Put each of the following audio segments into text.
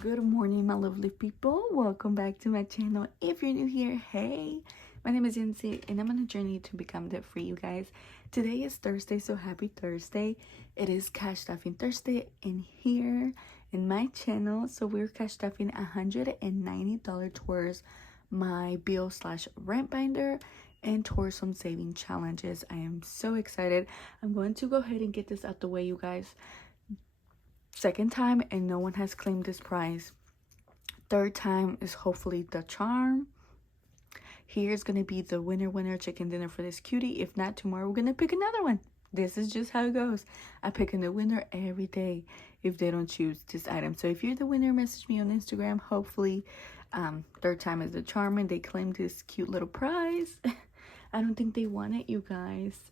Good morning, my lovely people. Welcome back to my channel. If you're new here, hey, my name is Yancy and I'm on a journey to become debt free, you guys. Today is Thursday, so happy Thursday. It is Cash Stuffing Thursday and here in my channel. So we're cash stuffing $190 towards my bill/rent binder and towards some saving challenges. I am so excited. I'm going to go ahead and get this out the way, you guys. Second time and no one has claimed this prize. Third time is hopefully the charm. Here's gonna be the winner chicken dinner for this cutie. If not, tomorrow we're gonna pick another one. This is just how it goes. I pick a new winner every day if they don't choose this item. So if you're the winner, message me on Instagram. Hopefully third time is the charm and they claim this cute little prize. I don't think they want it, you guys.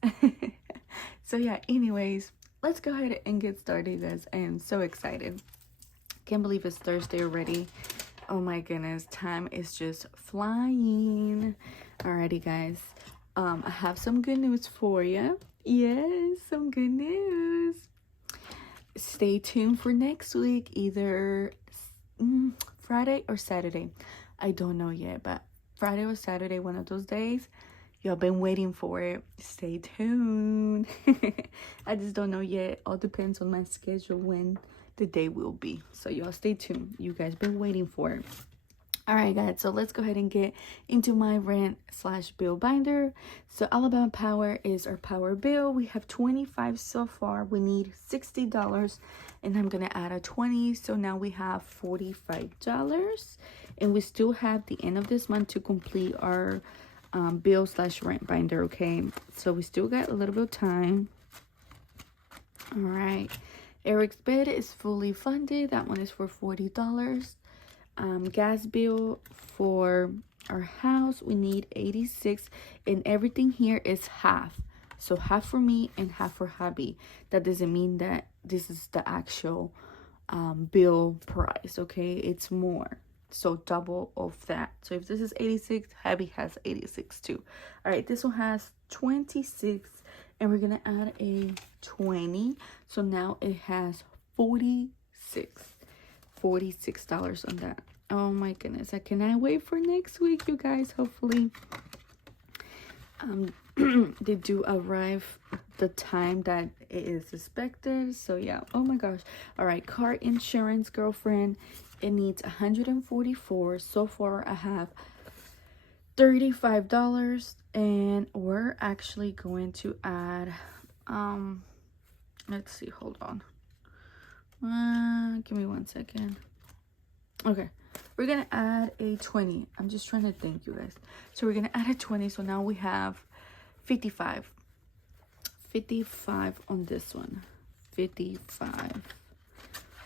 So yeah, anyways, let's go ahead and get started, guys. I am so excited. Can't believe it's Thursday already. Oh my goodness, time is just flying. Alrighty, guys. I have some good news for you. Yes, some good news. Stay tuned for next week, either Friday or Saturday. I don't know yet, but Friday or Saturday, one of those days. Y'all been waiting for it. Stay tuned. I just don't know yet. All depends on my schedule when the day will be. So y'all stay tuned. You guys been waiting for it. All right, guys. So let's go ahead and get into my rent/bill binder. So Alabama Power is our power bill. We have 25 so far. We need $60 and I'm gonna add a 20. So now we have $45 and we still have the end of this month to complete our bill/rent binder. Okay, so we still got a little bit of time. All right, Eric's bed is fully funded. That one is for $40. Gas bill for our house, we need 86 and everything here is half. So half for me and half for hubby. That doesn't mean that this is the actual bill price. Okay, it's more. So double of that. So if this is 86, hubby has 86 too. All right, this one has 26 and we're gonna add a 20. So now it has $46 on that. Oh my goodness, I cannot wait for next week, you guys. Hopefully they do arrive the time that it is expected. So yeah, oh my gosh. All right, car insurance, girlfriend, it needs 144. So far I have $35 and we're actually going to add let's see, hold on, give me 1 second. Okay, we're gonna add a 20. I'm just trying to think, you guys. So we're gonna add a 20. So now we have 55 on this one. 55.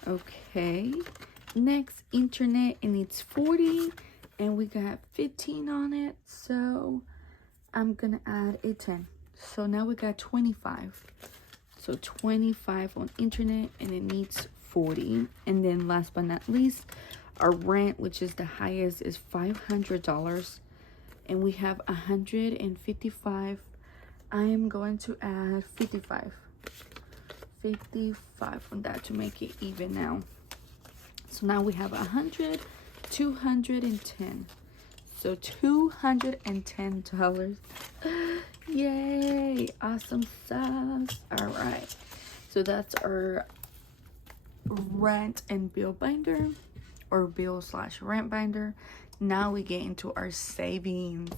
Okay, next, internet, it needs 40 and we got 15 on it. So I'm gonna add a 10. So now we got 25. So 25 on internet and it needs 40. And then last but not least, our rent, which is the highest, is $500 and we have 155. I am going to add 55 on that to make it even now. So now we have 100, 210. So $210. Yay, awesome sauce. All right, so that's our rent and bill binder, or bill/rent binder. Now we get into our savings.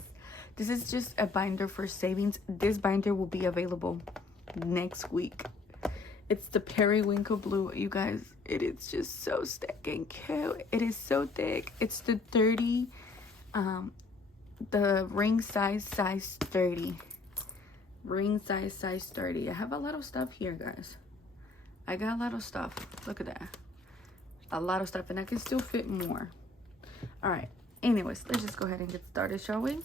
This is just a binder for savings. This binder will be available next week. It's the periwinkle blue, you guys. It is just so stinking cute. It is so thick. It's the 30 the ring size 30. Ring size 30. I have a lot of stuff here, guys. I got a lot of stuff. Look at that. A lot of stuff, and I can still fit more. All right, anyways, let's just go ahead and get started, shall we?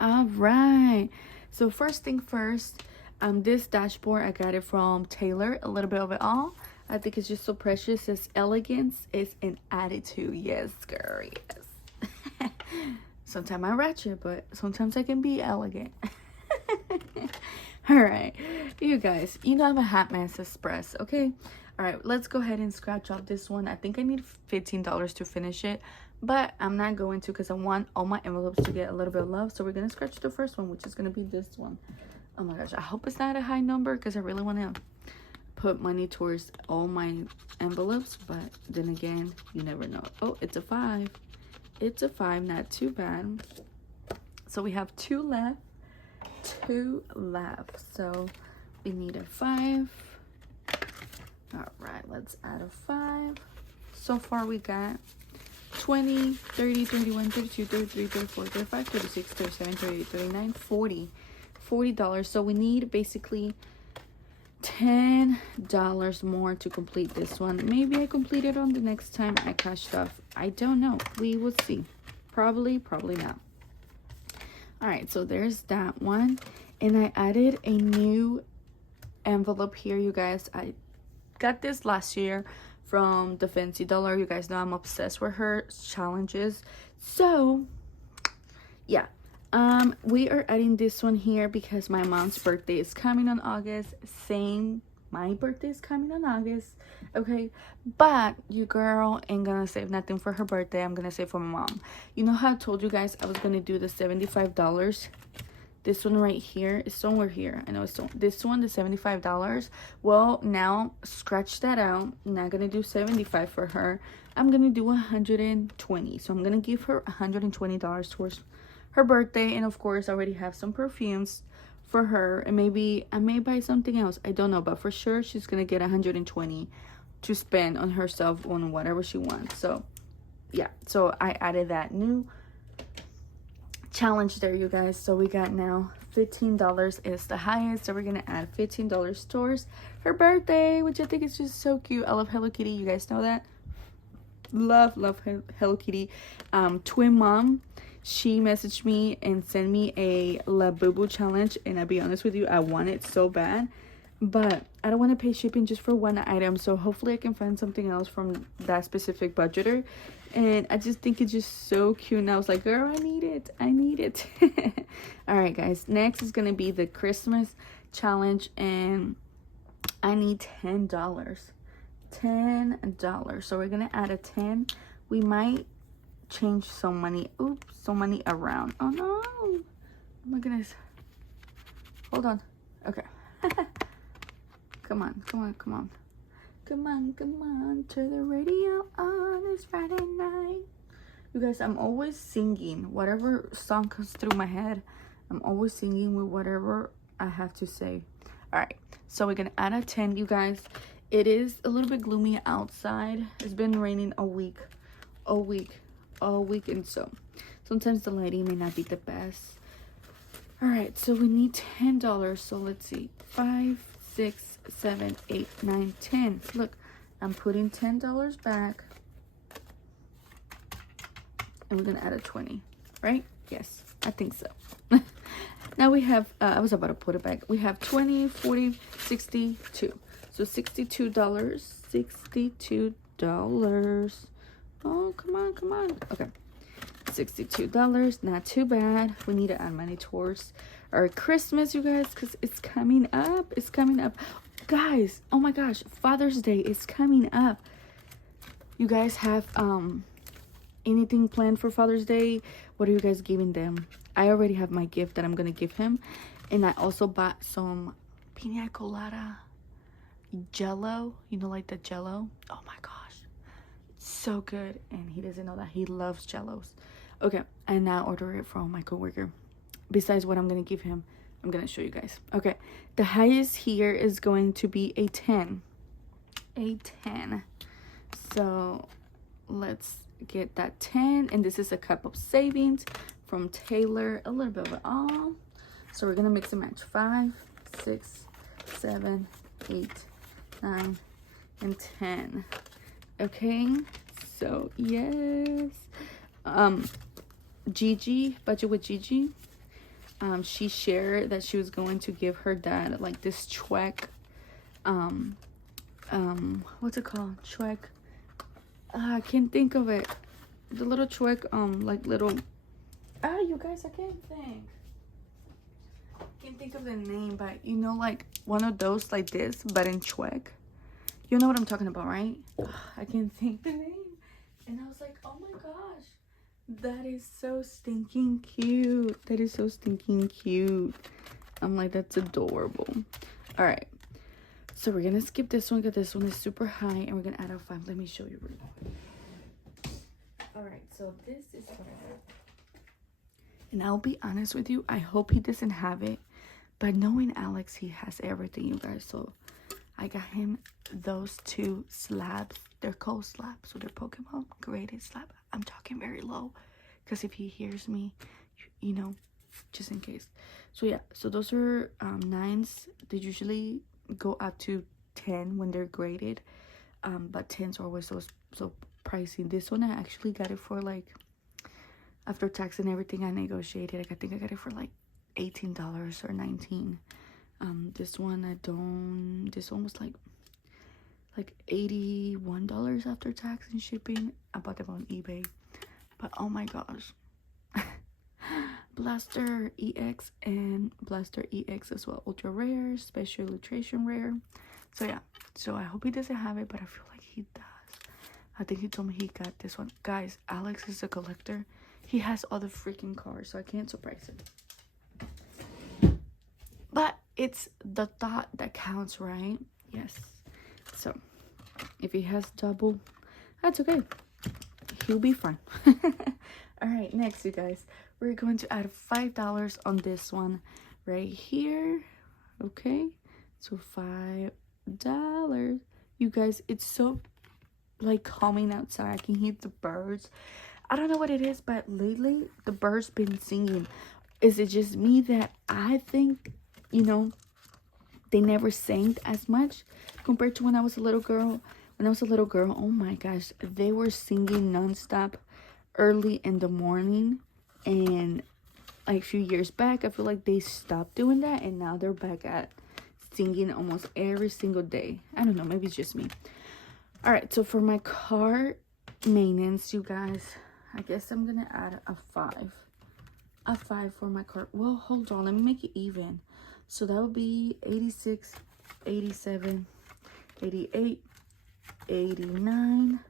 All right, so first thing first, this dashboard, I got it from Taylor. A little bit of it all. I think it's just so precious. It's elegance, it's an attitude. Yes, girl, yes. Sometimes I ratchet, but sometimes I can be elegant. All right, you guys, you know I'm a hot mess express, okay? All right, let's go ahead and scratch off this one. I think I need $15 to finish it, but I'm not going to because I want all my envelopes to get a little bit of love. So we're gonna scratch the first one, which is gonna be this one. Oh my gosh, I hope it's not a high number because I really want to put money towards all my envelopes, but then again, you never know. Oh, it's a 5. It's a 5, not too bad. So we have 2 left. 2 left. So we need a 5. All right, let's add a 5. So far we got 20, 30, 31, 32, 33, 34, 35, 36, 37, 38, 39, 40. $40. So we need basically $10 more to complete this one. Maybe I complete it on the next time I cashed off. I don't know. We will see. Probably not. All right, so there's that one. And I added a new envelope here, you guys. I got this last year from the Fancy Dollar. You guys know I'm obsessed with her challenges. So, yeah. We are adding this one here because my mom's birthday is coming on August. Same, my birthday is coming on August. Okay, but you girl ain't gonna save nothing for her birthday. I'm gonna save for my mom. You know how I told you guys I was gonna do the $75? This one right here is somewhere here. I know it's this one, the $75. Well, now scratch that out. I'm not gonna do 75 for her. I'm gonna do 120. So I'm gonna give her $120 towards her birthday. And of course I already have some perfumes for her, and maybe I may buy something else. I don't know, but for sure she's gonna get 120 to spend on herself on whatever she wants. So yeah, so I added that new challenge there, you guys. So we got now $15 is the highest, so we're gonna add $15 towards her birthday, which I think is just so cute. I love Hello Kitty, you guys know that. Love Hello Kitty. Twin mom, she messaged me and sent me a Labubu challenge, and I'll be honest with you, I want it so bad, but I don't want to pay shipping just for one item. So hopefully I can find something else from that specific budgeter. And I just think it's just so cute, and I was like, girl, I need it. All right, guys, next is gonna be the Christmas challenge, and I need $10. So we're gonna add a 10. We might change some money around. Oh no, oh my goodness, hold on. Okay. Come on, turn the radio on. It's Friday night. You guys, I'm always singing whatever song comes through my head. I'm always singing with whatever I have to say. All right, so we're gonna add a 10, you guys. It is a little bit gloomy outside. It's been raining all week, and so sometimes the lighting may not be the best. All right, so we need $10. So let's see, 5, 6, 7, 8, 9, 10. Look, I'm putting $10 back, and we're gonna add a 20, right? Yes, I think so. Now we have I was about to put it back. We have 20, 40, 62. So $62. Oh, come on. Okay, $62, not too bad. We need to add money towards our Christmas, you guys, because it's coming up. Guys, oh my gosh, Father's Day is coming up. You guys have anything planned for Father's Day? What are you guys giving them? I already have my gift that I'm gonna give him, and I also bought some pina colada Jello, you know, like the Jello. Oh my gosh, it's so good, and he doesn't know that he loves Jellos. Okay, and now order it from my coworker. Besides what I'm gonna give him, I'm gonna show you guys. Okay, the highest here is going to be a 10. So let's get that 10, and this is a cup of savings from Taylor, a little bit of it all. So we're gonna mix and match 5, 6, 7, 8, 9, and 10. Okay, so yes. Gigi, Budget with Gigi, she shared that she was going to give her dad like this Schweck, what's it called? Schweck, I can't think of it. The little Schweck, like little, you guys, I can't think of the name, but you know, like one of those like this, but in Schweck. You know what I'm talking about, right? I can't think the name. And I was like, oh my gosh, that is so stinking cute. That is so stinking cute. I'm like, that's adorable. All right. So we're going to skip this one because this one is super high. And we're going to add our 5. Let me show you real quick. All right. So this is what I got. And I'll be honest with you. I hope he doesn't have it. But knowing Alex, he has everything, you guys. So I got him those 2 slabs. They're cold slabs. So they're Pokemon graded slab. I'm talking very low. Because if he hears me, you know, just in case. So yeah, so those are 9s. They usually go up to 10 when they're graded, but 10s are always so pricey. This one I actually got it for like, after tax and everything, I negotiated. I think I got it for like $18 or $19. This one this one was like $81 after tax and shipping. I bought them on eBay, but oh my gosh. Blaster EX and Blaster EX as well. Ultra rare, special illustration rare. So yeah, so I hope he doesn't have it, but I feel like he does. I think he told me he got this one. Guys, Alex is a collector. He has all the freaking cars, so I can't surprise him. But it's the thought that counts, right? Yes. So if he has double, that's okay. He'll be fine. All right, next, you guys. We're going to add $5 on this one right here. Okay, so $5. You guys, it's so like calming outside. I can hear the birds. I don't know what it is, but lately the birds been singing. Is it just me that I think, you know, they never sang as much compared to when I was a little girl? When I was a little girl, oh my gosh, they were singing nonstop early in the morning. And like a few years back, I feel like they stopped doing that, and now they're back at singing almost every single day. I don't know, maybe it's just me. All right, so for my car maintenance, you guys, I guess I'm gonna add a 5 for my car. Well, hold on, let me make it even. So that would be 86, 87, 88, 89,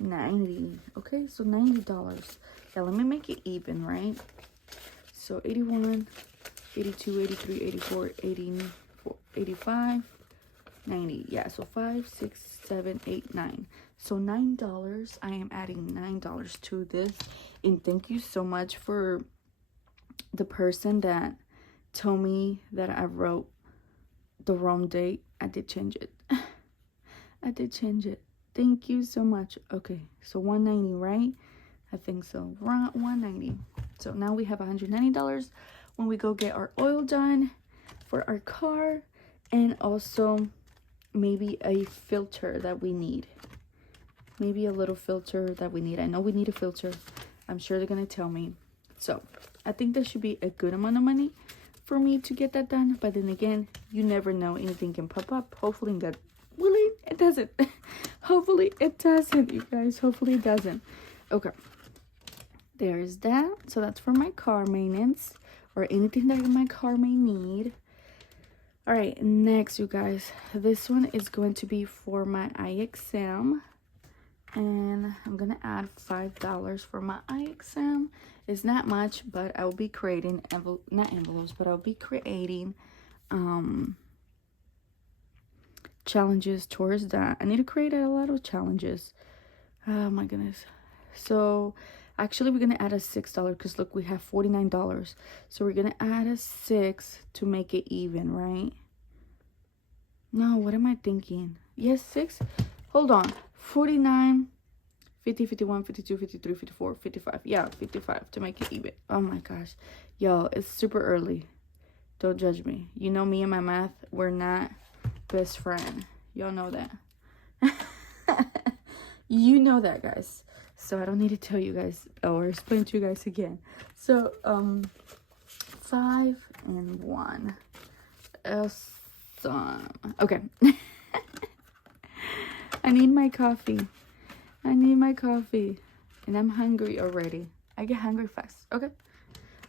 90. Okay, so $90. Yeah, let me make it even, right? So 81, 82, 83, 84, 84, 85, 90. Yeah, so 5, 6, 7, 8, 9. So $9. I am adding $9 to this. And thank you so much for the person that told me that I wrote the wrong date. I did change it. I did change it. Thank you so much. Okay, so $190, right? I think so. We're at $190. So now we have $190 when we go get our oil done for our car, and also maybe a filter that we need. Maybe a little filter that we need. I know we need a filter. I'm sure they're gonna tell me. So I think that should be a good amount of money for me to get that done. But then again, you never know. Anything can pop up. Hopefully it doesn't. Hopefully it doesn't, you guys. Hopefully it doesn't. Okay. There's that. So that's for my car maintenance or anything that my car may need. All right, next, you guys. This one is going to be for my eye exam. And I'm going to add $5 for my eye exam. It's not much, but I will be creating, not envelopes, but I'll be creating challenges towards that. I need to create a lot of challenges. Oh my goodness. So actually we're gonna add a $6 because look, we have $49. So we're gonna add a 6 to make it even, right? No, what am I thinking? Yes, 6. Hold on. 49, 50, 51, 52, 53, 54, 55. Yeah, 55 to make it even. Oh my gosh. Yo, it's super early. Don't judge me. You know me and my math, we're not best friend. Y'all know that. You know that, guys. So I don't need to tell you guys or explain to you guys again. So 5 and 1. Awesome. Okay. I need my coffee. I need my coffee. And I'm hungry already. I get hungry fast. Okay.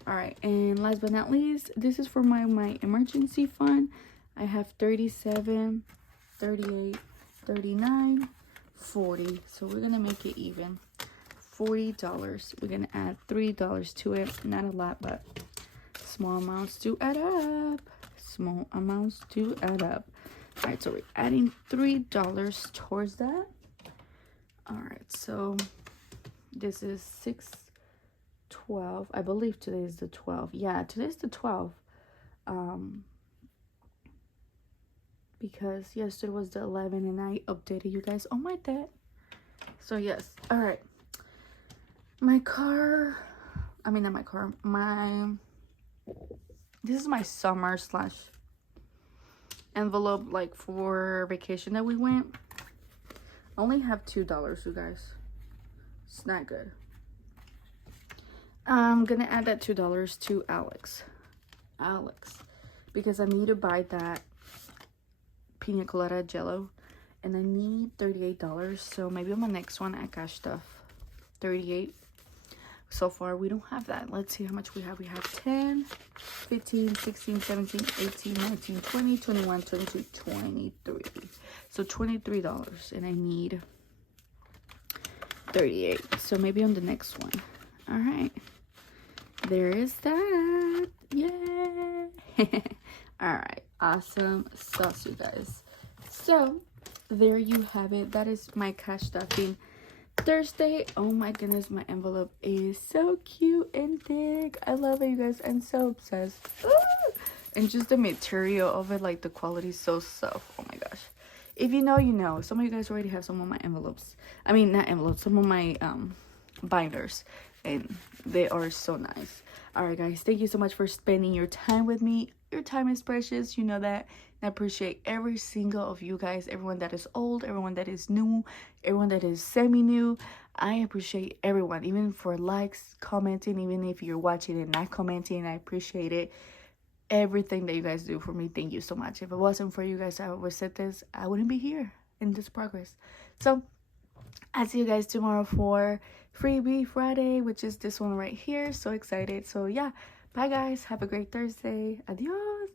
All right. And last but not least, this is for my emergency fund. I have 37, 38, $39, $40. So we're gonna make it even. $40. We're gonna add $3 to it. Not a lot, but small amounts do add up. Small amounts do add up. All right, so we're adding $3 towards that. All right, so this is 6/12. I believe today is the 12th. Yeah, today's the 12th. Because yesterday was the 11th and I updated you guys on my date. So yes, all right. My car, I mean not my car, this is my summer / envelope like for vacation that we went. I only have $2, you guys. It's not good. I'm gonna add that $2 to Alex, because I need to buy that pina colada jello, and I need $38. So maybe on my next one I got stuff. 38. So far we don't have that. Let's see how much we have. We have 10, 15, 16, 17, 18, 19, 20, 21, 22, 23. So $23, and I need 38. So maybe on the next one. All right, there is that. Yeah. All right, awesome sauce, you guys. So there you have it. That is my cash stuffing Thursday. Oh my goodness, my envelope is so cute and thick. I love it, you guys. I'm so obsessed. Ooh! And just the material of it, like the quality is so soft. Oh my gosh. If you know, you know. Some of you guys already have some of my envelopes. I mean, not envelopes, some of my binders. And they are so nice. All right, guys. Thank you so much for spending your time with me. Your time is precious. You know that. And I appreciate every single of you guys. Everyone that is old. Everyone that is new. Everyone that is semi-new. I appreciate everyone. Even for likes, commenting. Even if you're watching and not commenting. I appreciate it. Everything that you guys do for me. Thank you so much. If it wasn't for you guys, I would said this. I wouldn't be here in this progress. So I'll see you guys tomorrow for Freebie Friday, which is this one right here. So excited. So yeah, bye guys. Have a great Thursday. Adios.